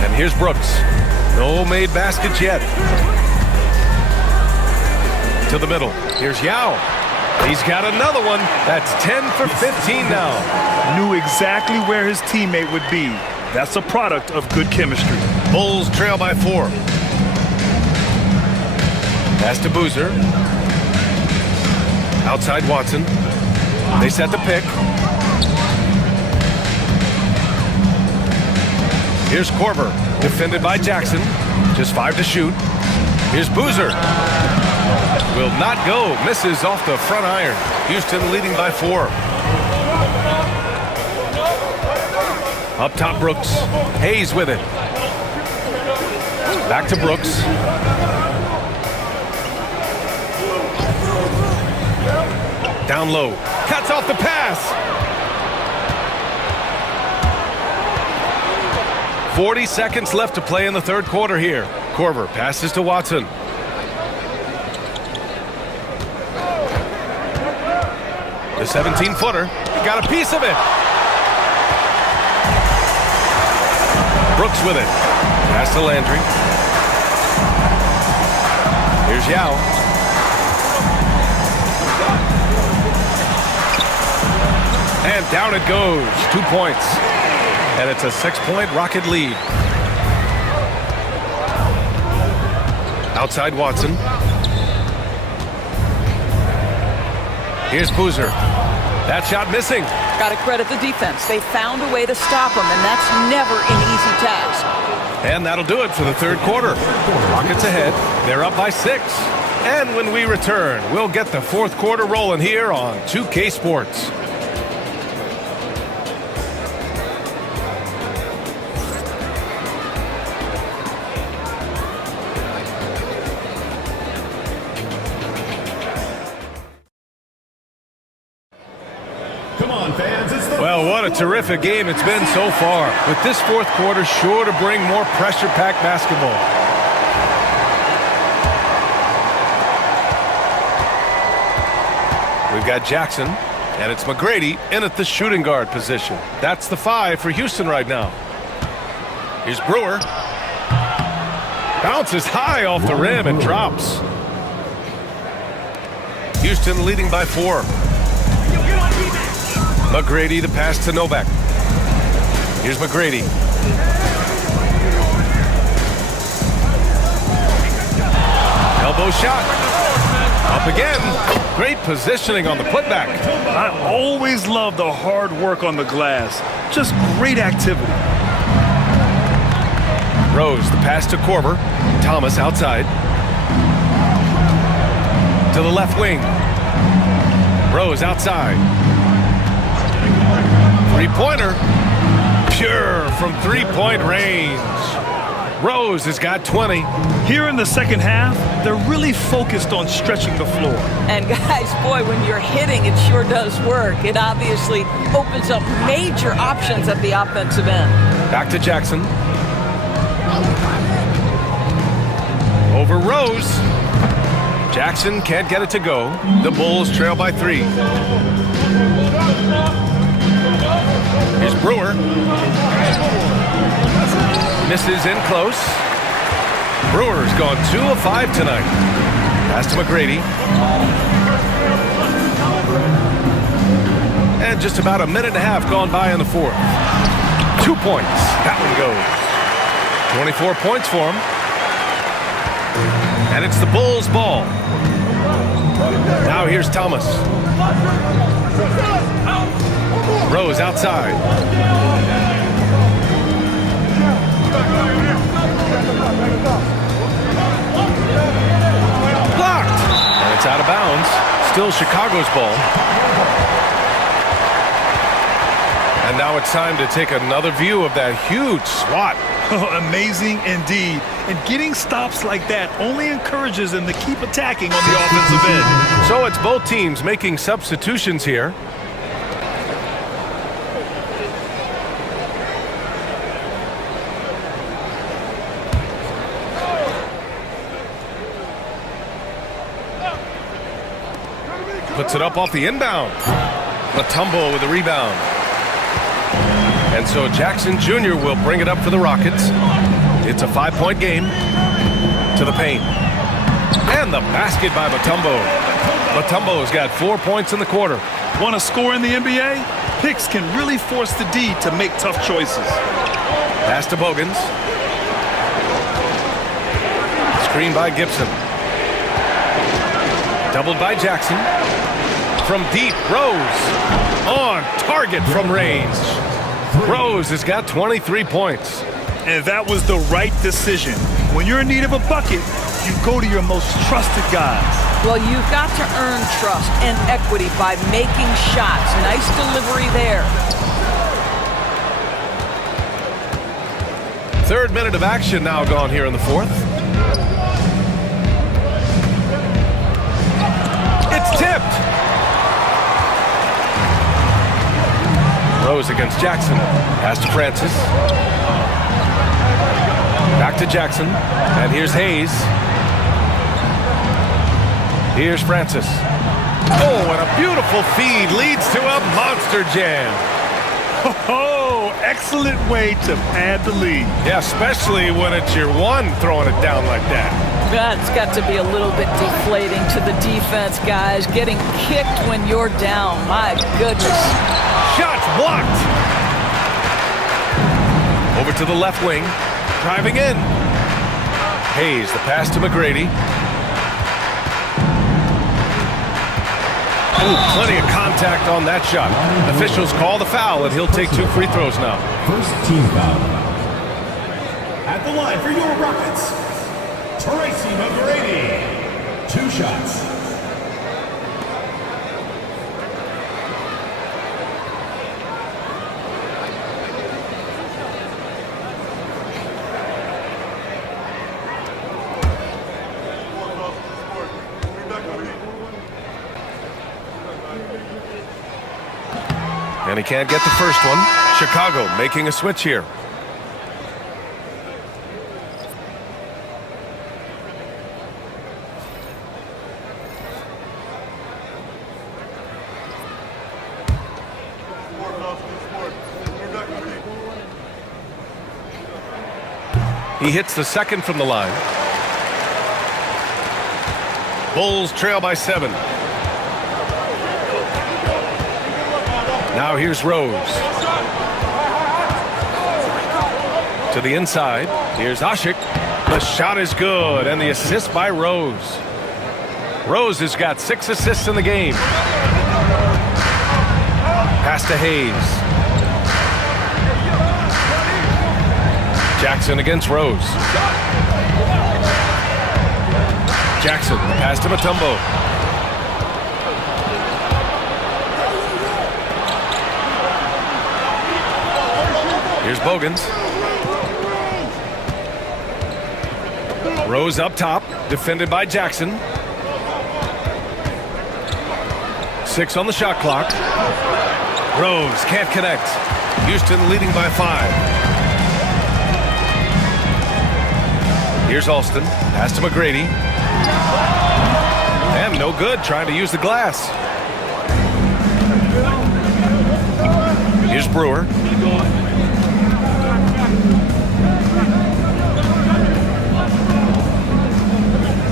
And here's Brooks. No made baskets yet. To the middle. Here's Yao. He's got another one. That's 10 for 15 now. Knew exactly where his teammate would be. That's a product of good chemistry. Bulls trail by 4. Pass to Boozer. Outside Watson. They set the pick. Here's Korver, defended by Jackson. Just 5 to shoot. Here's Boozer. Will not go. Misses off the front iron. Houston leading by 4. Up top, Brooks. Hayes with it. Back to Brooks. Down low. Cuts off the pass. 40 seconds left to play in the third quarter here. Korver passes to Watson. The 17-footer. Got a piece of it. Brooks with it. Pass to Landry. Here's Yao. And down it goes. 2 points. And it's a 6-point Rocket lead. Outside Watson. Here's Boozer. That shot missing. Got to credit the defense. They found a way to stop him, and that's never an easy task. And that'll do it for the third quarter. Rockets ahead. They're up by 6. And when we return, we'll get the fourth quarter rolling here on 2K Sports. Well, what a terrific game it's been so far. With this fourth quarter sure to bring more pressure-packed basketball. We've got Jackson, and it's McGrady in at the shooting guard position. That's the 5 for Houston right now. Here's Brewer. Bounces high off the rim and drops. Houston leading by 4. McGrady, the pass to Novak. Here's McGrady. Elbow shot. Up again. Great positioning on the putback. I always love the hard work on the glass. Just great activity. Rose, the pass to Korver. Thomas outside. To the left wing. Rose outside. Three-pointer. Pure from three-point range. Rose has got 20. Here in the second half, they're really focused on stretching the floor. And guys, boy, when you're hitting, it sure does work. It obviously opens up major options at the offensive end. Back to Jackson. Over Rose. Jackson can't get it to go. The Bulls trail by 3. Here's Brewer. Misses in close. Brewer's gone 2 of 5 tonight. Pass to McGrady. And just about a minute and a half gone by in the fourth. 2 points. That one goes. 24 points for him. And it's the Bulls' ball. Now here's Thomas. Rose outside. Blocked. And it's out of bounds. Still Chicago's ball. And now it's time to take another view of that huge swat. Amazing indeed. And getting stops like that only encourages them to keep attacking on the offensive end. So it's both teams making substitutions here. Puts it up off the inbound. Mutombo with the rebound. And so Jackson Jr. will bring it up for the Rockets. It's a 5-point game. To the paint. And the basket by Mutombo. Mutombo's got 4 points in the quarter. Want to score in the NBA? Picks can really force the D to make tough choices. Pass to Bogans. Screen by Gibson. Doubled by Jackson. From deep, Rose. On target from range. Rose has got 23 points. And that was the right decision. When you're in need of a bucket, you go to your most trusted guys. Well, you've got to earn trust and equity by making shots. Nice delivery there. Third minute of action now gone here in the fourth. It's tipped. Rose against Jackson. Pass to Francis. Back to Jackson. And here's Hayes. Here's Francis. Oh, and a beautiful feed leads to a monster jam. Oh, excellent way to pad the lead. Yeah, especially when it's your one throwing it down like that. That's got to be a little bit deflating to the defense, guys. Getting kicked when you're down. My goodness. Shots blocked. Over to the left wing. Driving in. Hayes, the pass to McGrady. Ooh, plenty of contact on that shot. Officials call the foul, and he'll take 2 free throws now. First team foul. At the line for your Rockets, Tracy McGrady. 2 shots. And he can't get the first one. Chicago making a switch here. He hits the second from the line. Bulls trail by 7. Now here's Rose. To the inside. Here's Ashik. The shot is good, and the assist by Rose. Rose has got 6 assists in the game. Pass to Hayes. Jackson against Rose. Jackson, pass to Mutombo. Here's Bogans. Rose up top, defended by Jackson. 6 on the shot clock. Rose can't connect. Houston leading by 5. Here's Alston. Pass to McGrady. And no good, trying to use the glass. Here's Brewer.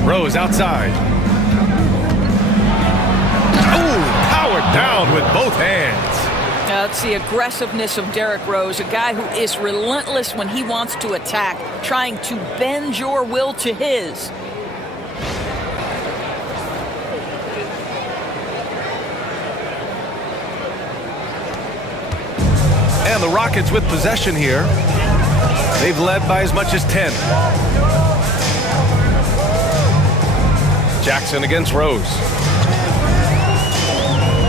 Rose outside. Oh, powered down with both hands. That's the aggressiveness of Derrick Rose, a guy who is relentless when he wants to attack, trying to bend your will to his. And the Rockets with possession here. They've led by as much as 10. Jackson against Rose.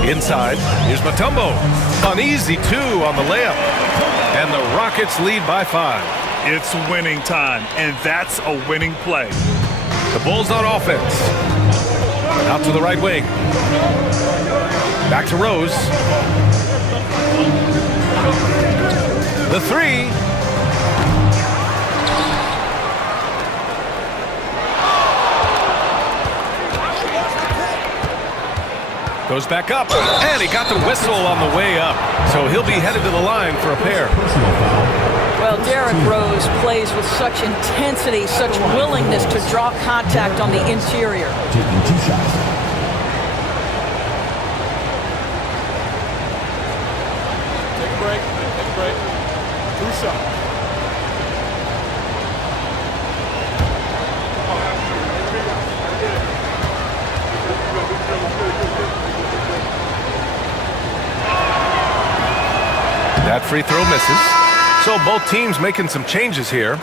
Inside, here's Mutombo. An easy 2 on the layup. And the Rockets lead by 5. It's winning time, and that's a winning play. The Bulls on offense. Out to the right wing. Back to Rose. The 3. Goes back up, and he got the whistle on the way up. So he'll be headed to the line for a pair. Well, Derrick Rose plays with such intensity, such willingness to draw contact on the interior. Taking 2 shots. Take a break. Take a break. 2 shots. That free throw misses. So both teams making some changes here.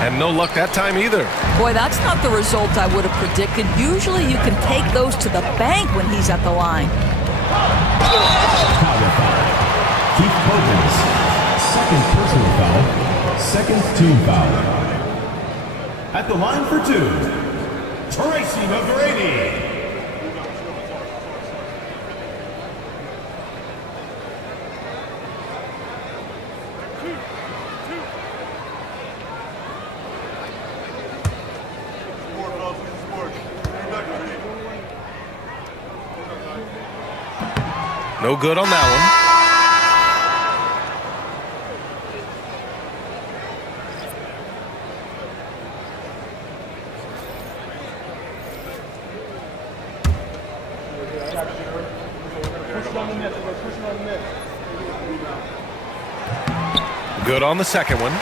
And no luck that time either. Boy, that's not the result I would have predicted. Usually you can take those to the bank when he's at the line. Foul foul. Keith Perkins. Second personal foul. Second team foul. At the line for 2, Tracy McGrady. No good on that one. Good on the second one.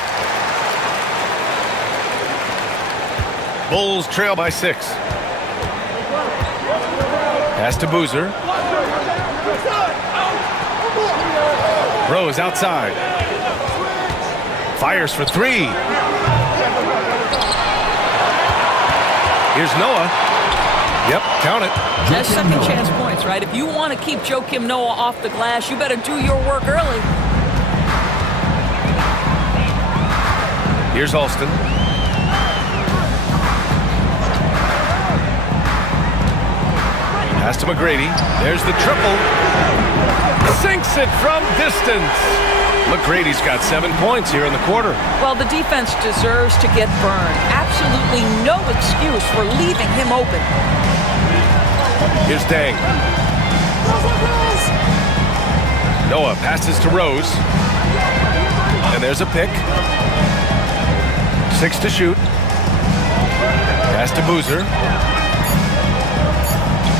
Bulls trail by 6. Pass to Boozer. Rose outside. Fires for 3. Here's Noah. Yep, count it. That's second chance points, right? If you want to keep Joakim Noah off the glass, you better do your work early. Here's Alston. Pass to McGrady. There's the triple. Sinks it from distance. McGrady's got 7 points here in the quarter. Well, the defense deserves to get burned. Absolutely no excuse for leaving him open. Here's Dang. Noah passes to Rose. And there's a pick. 6 to shoot. Pass to Boozer.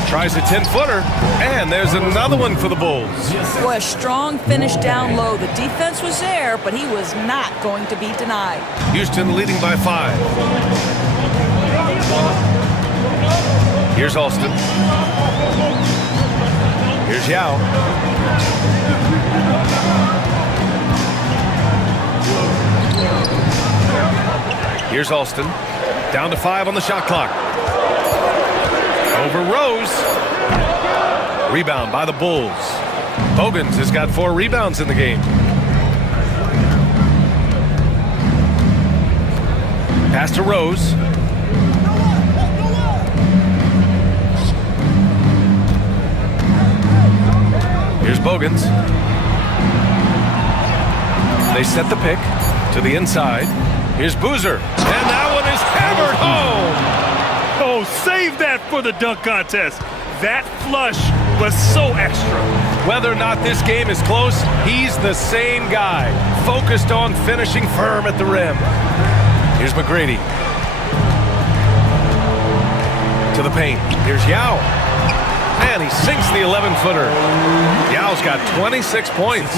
Tries a 10-footer, and there's another one for the Bulls. Boy, a strong finish down low. The defense was there, but he was not going to be denied. Houston leading by 5. Here's Alston. Here's Yao. Here's Alston. Down to 5 on the shot clock. Over Rose. Rebound by the Bulls. Bogans has got 4 rebounds in the game. Pass to Rose. Here's Bogans. They set the pick to the inside. Here's Boozer. And that one is hammered home. Oh, save that for the dunk contest. That flush was so extra. Whether or not this game is close, he's the same guy, focused on finishing firm at the rim. Here's McGrady. To the paint. Here's Yao. And he sinks the 11-footer. Yao's got 26 points.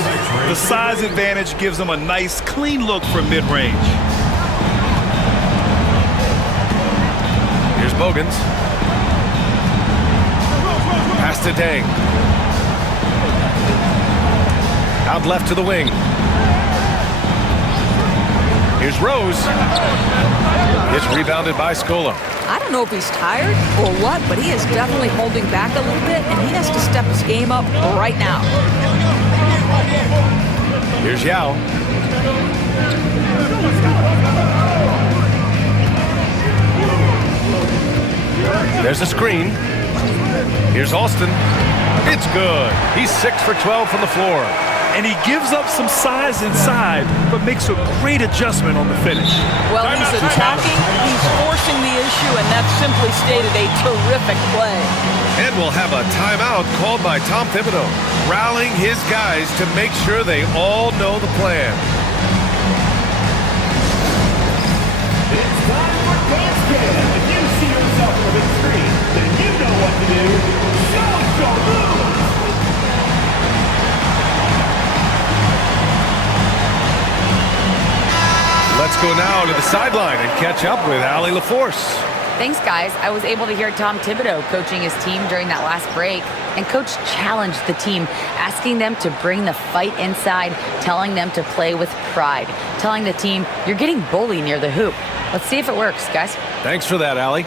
The size advantage gives him a nice, clean look from mid-range. Here's Bogans. Pass to Dang. Out left to the wing. Here's Rose. It's rebounded by Scola. I don't know if he's tired or what, but he is definitely holding back a little bit, and he has to step his game up right now. Here's Yao. There's a screen. Here's Alston. It's good. He's 6 for 12 from the floor. And he gives up some size inside, but makes a great adjustment on the finish. Well, he's attacking, he's forcing the issue, and that's simply stated a terrific play. And we'll have a timeout called by Tom Thibodeau, rallying his guys to make sure they all know the plan. It's time for Dance Cam. If you see yourself on the big screen, then you know what to do. Show us your moves. Let's go now to the sideline and catch up with Allie LaForce. Thanks, guys. I was able to hear Tom Thibodeau coaching his team during that last break. And Coach challenged the team, asking them to bring the fight inside, telling them to play with pride, telling the team, you're getting bullied near the hoop. Let's see if it works, guys. Thanks for that, Allie.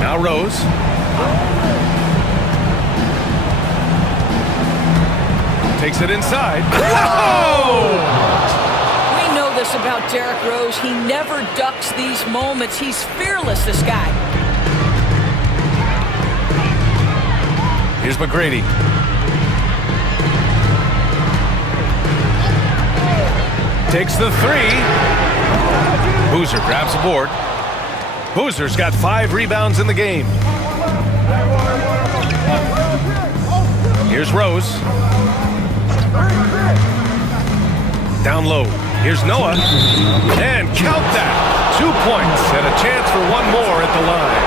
Now Rose. Takes it inside. Whoa! We know this about Derrick Rose. He never ducks these moments. He's fearless, this guy. Here's McGrady. Takes the three. Boozer grabs the board. Boozer's got 5 rebounds in the game. Here's Rose. Down low. Here's Noah. And count that. 2 points and a chance for one more at the line.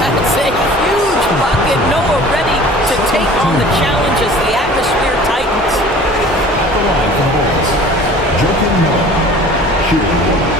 That's a huge bucket. Noah ready to take on the challenge as the atmosphere tightens. At the line for the Bulls, Joakim Noah, shooting 1.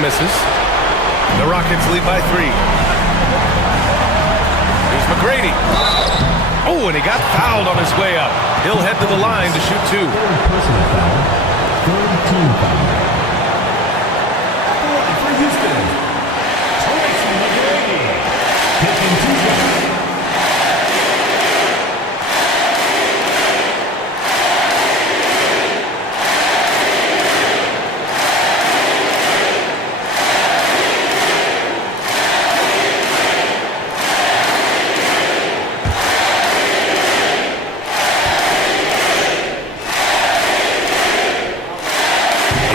Misses. The Rockets lead by 3. Here's McGrady. Oh, and he got fouled on his way up. He'll head to the line to shoot 2. Third personal foul. Third team foul. At the line for Houston, Tracy McGrady. Taking 2 shots.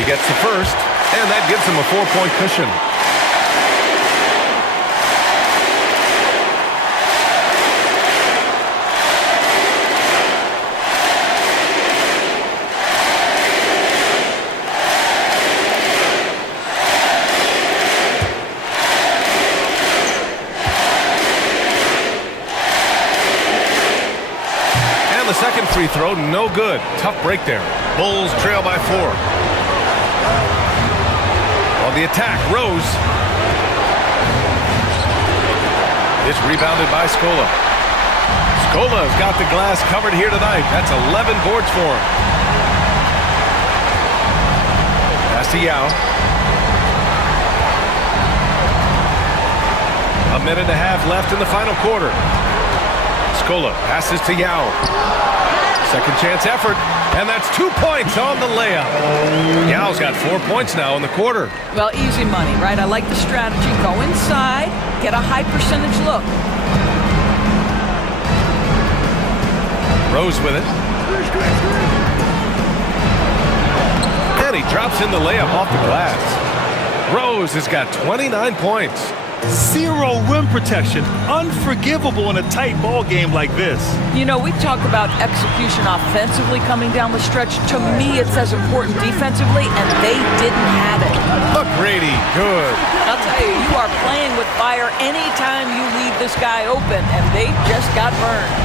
Gets the first, and that gives him a 4-point cushion. And the second free throw, no good. Tough break there. Bulls trail by 4. On the attack, Rose. It's rebounded by Scola. Scola's got the glass covered here tonight. That's 11 boards for him. Pass to Yao. A minute and a half left in the final quarter. Scola passes to Yao. Second chance effort, and that's 2 points on the layup. Yao's got 4 points now in the quarter. Well, easy money, right? I like the strategy. Go inside, get a high percentage look. Rose with it. And he drops in the layup off the glass. Rose has got 29 points. 0 rim protection. Unforgivable in a tight ball game like this. You know, we talk about execution offensively coming down the stretch. To me, it's as important defensively, and they didn't have it. McGrady, good. I'll tell you, you are playing with fire anytime you leave this guy open, and they just got burned.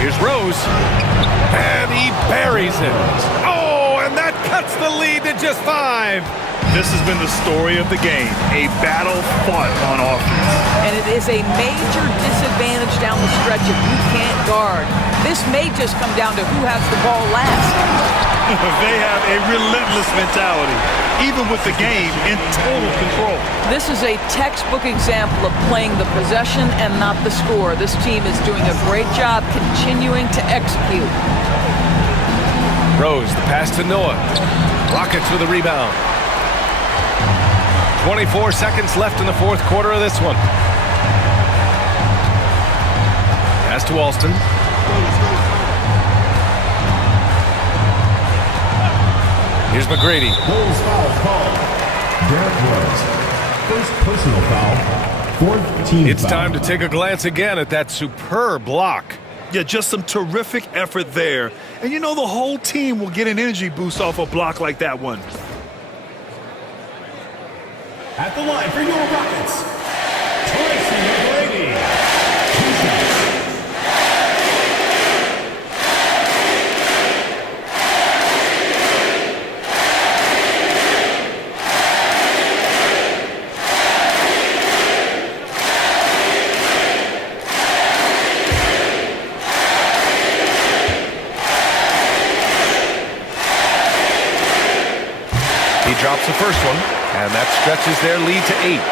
Here's Rose, and he buries it. Oh, and and that cuts the lead to just 5. This has been the story of the game, a battle fought on offense. And it is a major disadvantage down the stretch if you can't guard. This may just come down to who has the ball last. They have a relentless mentality, even with the game in total control. This is a textbook example of playing the possession and not the score. This team is doing a great job continuing to execute. Rose, the pass to Noah. Rockets with a rebound. 24 seconds left in the fourth quarter of this one. Pass to Alston. Here's McGrady. Bulls foul called. Derrick Rose. First personal foul. Fourth team It's foul. time to take a glance again at that superb block. Yeah, just some terrific effort there. And you know the whole team will get an energy boost off a block like that one. At the line for your Rockets, Tracy McGrady. 2 shots. He drops the first one, and that stretches their lead to 8.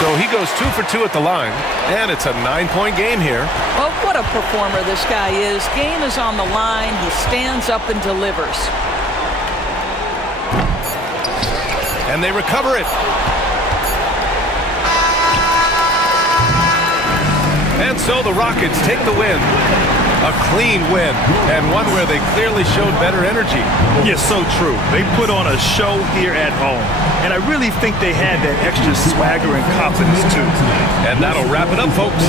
So he goes 2 for 2 at the line, and it's a 9-point game here. Well, what a performer this guy is. Game is on the line. He stands up and delivers. And they recover it. And so the Rockets take the win. A clean win, and one where they clearly showed better energy. Yeah, so true. They put on a show here at home. And I really think they had that extra swagger and confidence, too. And that'll wrap it up, folks.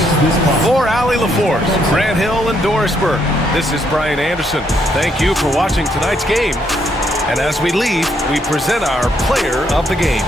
For Allie LaForce, Grant Hill, and Doris Burke, this is Brian Anderson. Thank you for watching tonight's game. And as we leave, we present our player of the game.